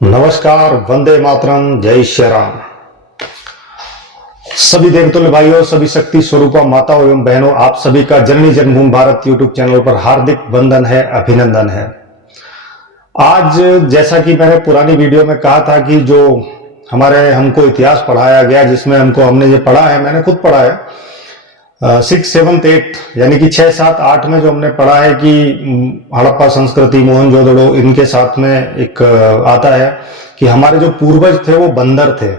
नमस्कार, वंदे मातरम, जय श्री राम। सभी देवतुल्य भाइयों, सभी शक्ति स्वरूपा माताओं एवं बहनों, आप सभी का जननी जन्मभूमि भारत यूट्यूब चैनल पर हार्दिक वंदन है, अभिनंदन है। आज जैसा कि मैंने पुरानी वीडियो में कहा था कि जो हमको इतिहास पढ़ाया गया, जिसमें हमने जो पढ़ा है, मैंने खुद पढ़ा है 6, 7, 8 यानी कि 6, 7, 8 में जो हमने पढ़ा है कि हड़प्पा संस्कृति, मोहनजोदड़ो, इनके साथ में एक आता है कि हमारे जो पूर्वज थे वो बंदर थे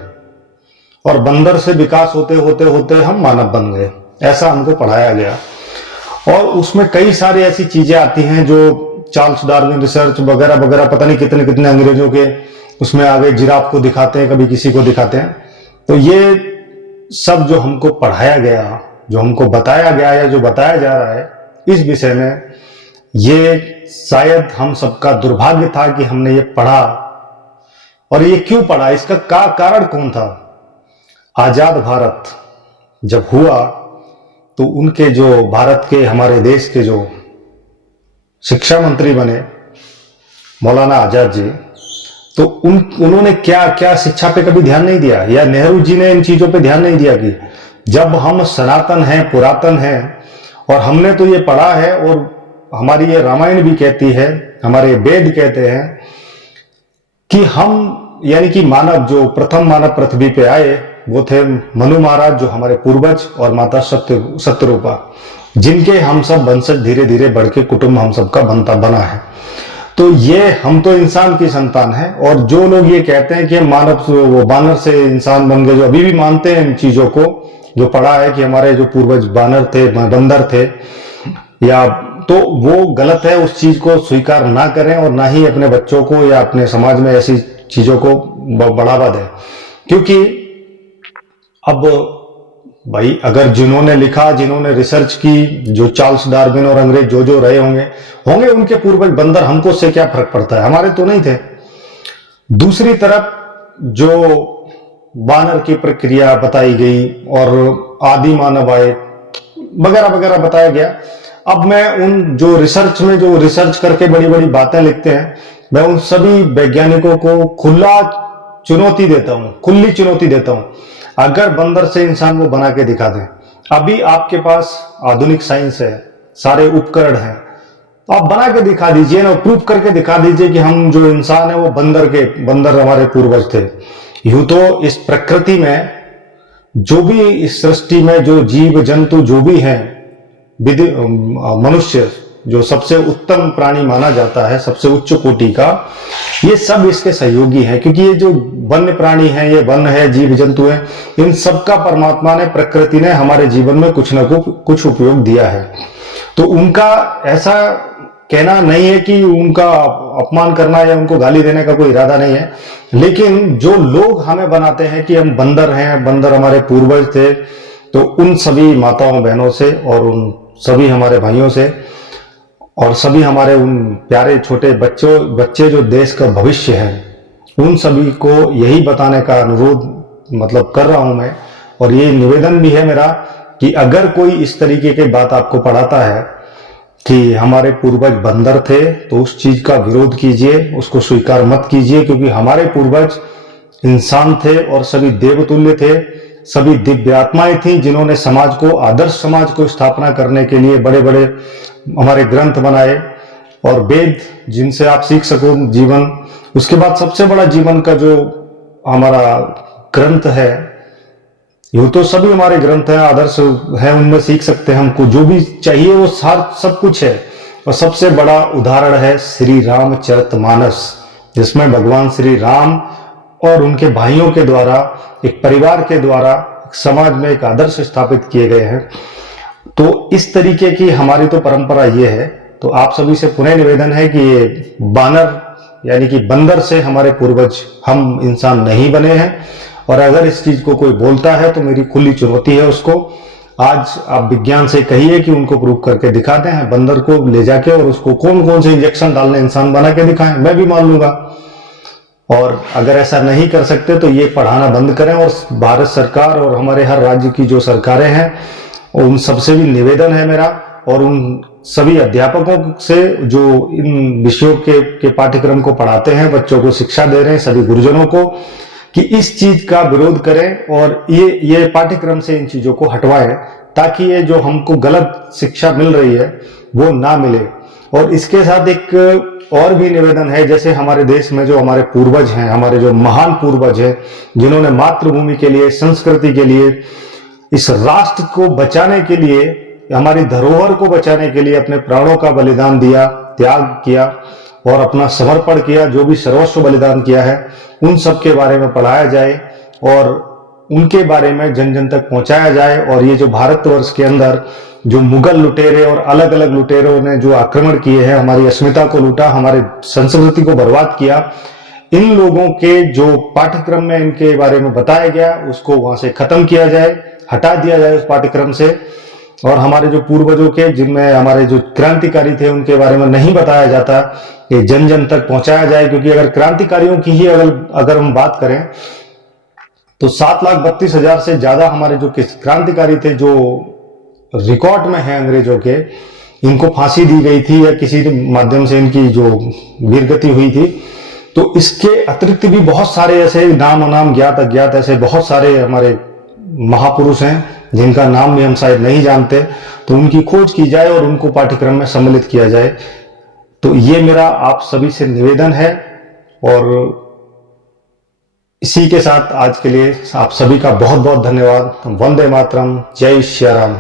और बंदर से विकास होते होते होते हम मानव बन गए, ऐसा हमको पढ़ाया गया। और उसमें कई सारी ऐसी चीजें आती हैं जो चार्ल्स डार्विन रिसर्च वगैरह वगैरह, पता नहीं कितने कितने अंग्रेजों के उसमें आगे जिराफ को दिखाते हैं, कभी किसी को दिखाते हैं। तो ये सब जो हमको पढ़ाया गया, जो हमको बताया गया या जो बताया जा रहा है इस विषय में, ये शायद हम सबका दुर्भाग्य था कि हमने ये पढ़ा। और ये क्यों पढ़ा, इसका कारण कौन था? आजाद भारत जब हुआ तो उनके जो भारत के, हमारे देश के जो शिक्षा मंत्री बने मौलाना आजाद जी, तो उन्होंने क्या क्या शिक्षा पे कभी ध्यान नहीं दिया, या नेहरू जी ने इन चीजों पे ध्यान नहीं दिया कि जब हम सनातन हैं, पुरातन हैं, और हमने तो ये पढ़ा है, और हमारी ये रामायण भी कहती है, हमारे वेद कहते हैं कि हम यानी कि मानव, जो प्रथम मानव पृथ्वी पे आए वो थे मनु महाराज, जो हमारे पूर्वज, और माता सत्यरूपा, जिनके हम सब वंशज धीरे धीरे बढ़ के कुटुंब हम सबका बना है। तो ये हम तो इंसान की संतान है। और जो लोग ये कहते हैं कि हम मानव, वो बानर से इंसान बन गए, जो अभी भी मानते हैं इन चीजों को, जो पढ़ा है कि हमारे जो पूर्वज बानर थे, बंदर थे, या तो वो गलत है। उस चीज को स्वीकार ना करें और ना ही अपने बच्चों को या अपने समाज में ऐसी चीजों को बढ़ावा दें। क्योंकि अब भाई, अगर जिन्होंने लिखा, जिन्होंने रिसर्च की, जो चार्ल्स डार्विन और अंग्रेज जो रहे होंगे उनके पूर्वज बंदर, हमको उससे क्या फर्क पड़ता है, हमारे तो नहीं थे। दूसरी तरफ जो बानर की प्रक्रिया बताई गई और आदि मानव आए वगैरह वगैरह बताया गया। अब मैं उन जो रिसर्च करके बड़ी बड़ी बातें लिखते हैं, मैं उन सभी वैज्ञानिकों को खुली चुनौती देता हूं। अगर बंदर से इंसान वो बना के दिखा दें, अभी आपके पास आधुनिक साइंस है, सारे उपकरण हैं, तो आप बना के दिखा दीजिए ना, प्रूफ करके दिखा दीजिए कि हम जो इंसान है वो बंदर हमारे पूर्वज थे। यूं तो इस प्रकृति में जो भी, इस सृष्टि में जो जीव जंतु जो भी हैं, मनुष्य जो सबसे उत्तम प्राणी माना जाता है, सबसे उच्च कोटि का, ये सब इसके सहयोगी हैं। क्योंकि ये जो वन्य प्राणी हैं, ये वन है, जीव जंतु है, इन सबका परमात्मा ने, प्रकृति ने हमारे जीवन में कुछ न कुछ उपयोग दिया है। तो उनका ऐसा कहना नहीं है कि उनका अपमान करना या उनको गाली देने का कोई इरादा नहीं है, लेकिन जो लोग हमें बनाते हैं कि हम बंदर हैं, बंदर हमारे पूर्वज थे, तो उन सभी माताओं बहनों से और उन सभी हमारे भाइयों से और सभी हमारे उन प्यारे छोटे बच्चे जो देश का भविष्य है, उन सभी को यही बताने का अनुरोध कर रहा हूं मैं। और ये निवेदन भी है मेरा कि अगर कोई इस तरीके की बात आपको पढ़ाता है कि हमारे पूर्वज बंदर थे, तो उस चीज का विरोध कीजिए, उसको स्वीकार मत कीजिए। क्योंकि हमारे पूर्वज इंसान थे और सभी देवतुल्य थे, सभी दिव्य आत्माएं थी, जिन्होंने समाज को, आदर्श समाज को स्थापना करने के लिए बड़े बड़े हमारे ग्रंथ बनाए और वेद, जिनसे आप सीख सको जीवन। उसके बाद सबसे बड़ा जीवन का जो हमारा ग्रंथ है, यूं तो सभी हमारे ग्रंथ हैं, आदर्श हैं, उनमें सीख सकते हैं, हमको जो भी चाहिए वो सब कुछ है। और सबसे बड़ा उदाहरण है श्री रामचरितमानस, जिसमें भगवान श्री राम और उनके भाइयों के द्वारा, एक परिवार के द्वारा, एक समाज में एक आदर्श स्थापित किए गए हैं। तो इस तरीके की हमारी तो परंपरा ये है। तो आप सभी से पुनः निवेदन है कि ये बानर यानी कि बंदर से हमारे पूर्वज, हम इंसान नहीं बने हैं। और अगर इस चीज को कोई बोलता है तो मेरी खुली चुनौती है उसको। आज आप विज्ञान से कहिए कि उनको प्रूव करके दिखाते हैं, बंदर को ले जाके, और उसको कौन कौन से इंजेक्शन डालने, इंसान बना के दिखाएं, मैं भी मान लूंगा। और अगर ऐसा नहीं कर सकते तो ये पढ़ाना बंद करें। और भारत सरकार और हमारे हर राज्य की जो सरकारें हैं, उन सबसे भी निवेदन है मेरा, और उन सभी अध्यापकों से जो इन विषयों के पाठ्यक्रम को पढ़ाते हैं, बच्चों को शिक्षा दे रहे हैं, सभी गुरुजनों को, कि इस चीज का विरोध करें और ये पाठ्यक्रम से इन चीजों को हटवाएं, ताकि ये जो हमको गलत शिक्षा मिल रही है वो ना मिले। और इसके साथ एक और भी निवेदन है, जैसे हमारे देश में जो हमारे पूर्वज हैं, हमारे जो महान पूर्वज हैं, जिन्होंने मातृभूमि के लिए, संस्कृति के लिए, इस राष्ट्र को बचाने के लिए, हमारी धरोहर को बचाने के लिए अपने प्राणों का बलिदान दिया, त्याग किया और अपना समर्पण किया, जो भी सर्वस्व बलिदान किया है, उन सब के बारे में पढ़ाया जाए और उनके बारे में जन जन तक पहुंचाया जाए। और ये जो भारतवर्ष के अंदर जो मुगल लुटेरे और अलग अलग लुटेरों ने जो आक्रमण किए हैं, हमारी अस्मिता को लूटा, हमारे संस्कृति को बर्बाद किया, इन लोगों के जो पाठ्यक्रम में इनके बारे में बताया गया, उसको वहां से खत्म किया जाए, हटा दिया जाए उस पाठ्यक्रम से। और हमारे जो पूर्वजों के, जिनमें हमारे जो क्रांतिकारी थे, उनके बारे में नहीं बताया जाता, ये जन जन तक पहुंचाया जाए। क्योंकि अगर क्रांतिकारियों की ही अगर हम बात करें तो 7,32,000 से ज्यादा हमारे जो क्रांतिकारी थे, जो रिकॉर्ड में है अंग्रेजों के, इनको फांसी दी गई थी या किसी माध्यम से इनकी जो वीरगति हुई थी। तो इसके अतिरिक्त भी बहुत सारे ऐसे नाम अनाम, ज्ञात अज्ञात, ऐसे बहुत सारे हमारे महापुरुष हैं जिनका नाम भी हम शायद नहीं जानते। तो उनकी खोज की जाए और उनको पाठ्यक्रम में सम्मिलित किया जाए। तो ये मेरा आप सभी से निवेदन है। और इसी के साथ आज के लिए आप सभी का बहुत बहुत धन्यवाद। वंदे मातरम, जय श्री राम।